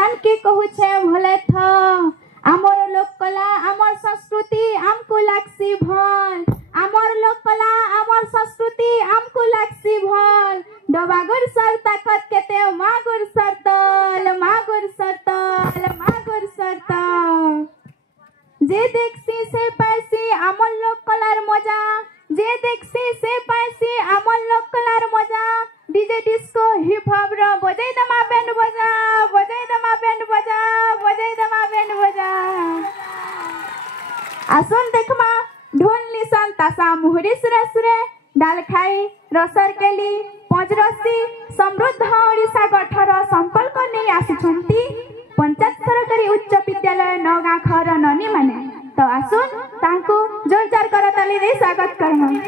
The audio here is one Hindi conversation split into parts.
किसान के कहू छे भले थ आमर लोक कला आमर संस्कृति आमको लागसी भल आमर लोक कला आमर संस्कृति आमको लागसी भल डबागुर सर ताकत केते मागुर सरतल मागुर सरतल मागुर सरतल जे देखसी से पाइसी आमर लोक कलार मजा जे देखसी से पाइसी आमर लोक कलार मजा डीजे डिस्को हिप हॉप रो बजाई दमा बैंड बजा बजाई दमा बैंड बजा बजाई दमा बैंड बजा आसन देखमा ढोल निशान तासा मुहरी सुरे सुरे डाल खाई रसर केली पंचरसी समृद्ध ओडिशा गठर संकल्प नहीं आसुछंती पंचायत सरकारी उच्च विद्यालय नौगाँ खर ननी माने तो आसुन तांको जोरदार करताली दे स्वागत करम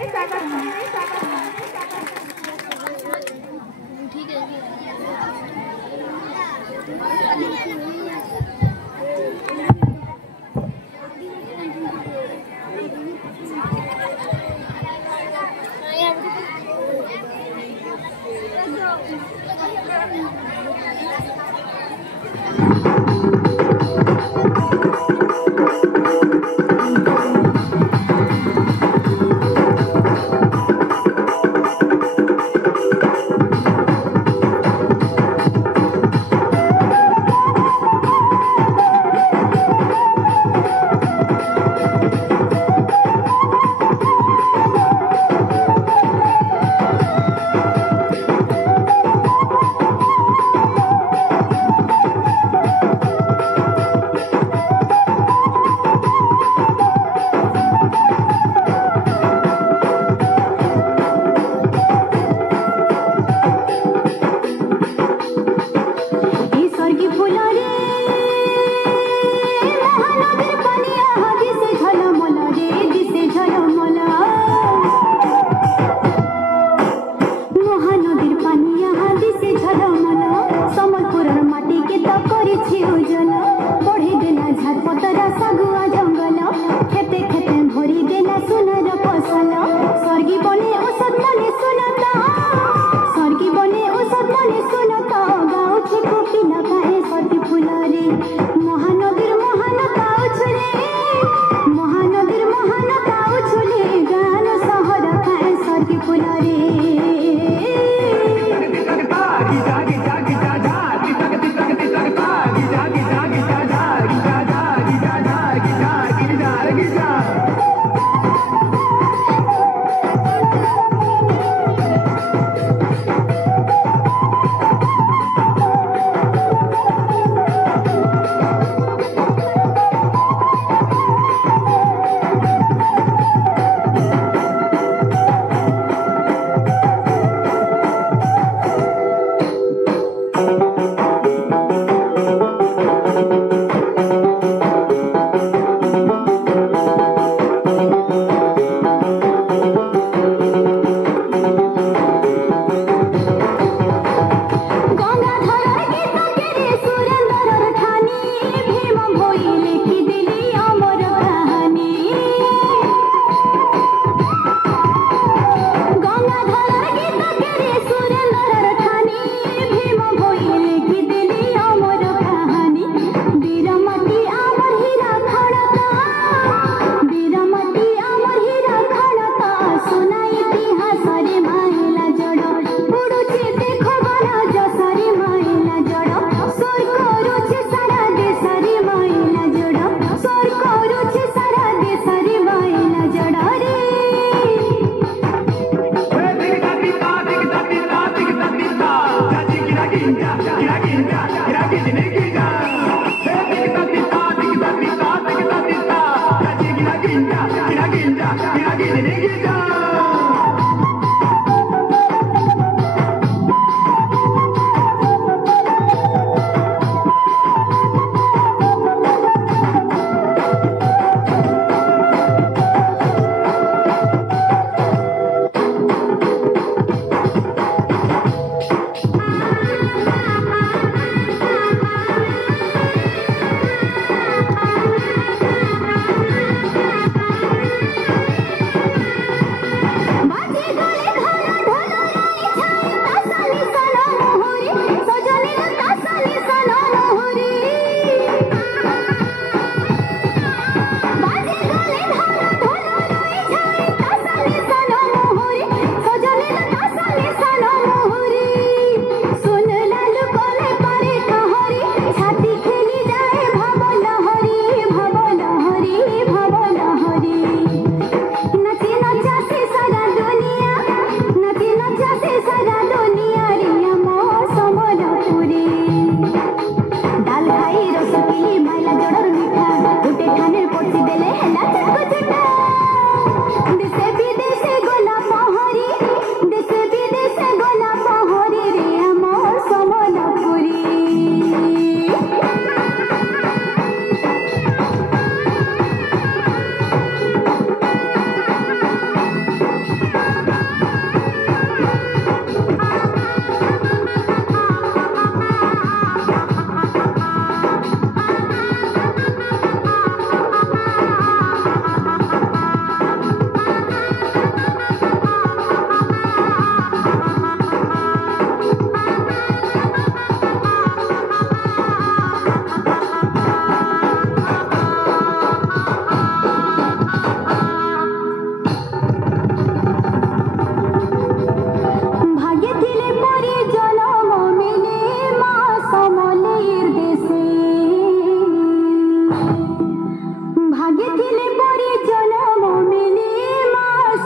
भाग्य थिले परि जनम मिले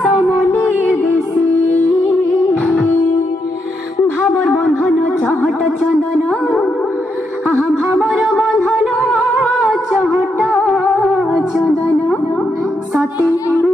समले देसी भावर बंधन चहट चंदन आहा भावर बंधन चहट चंदन सती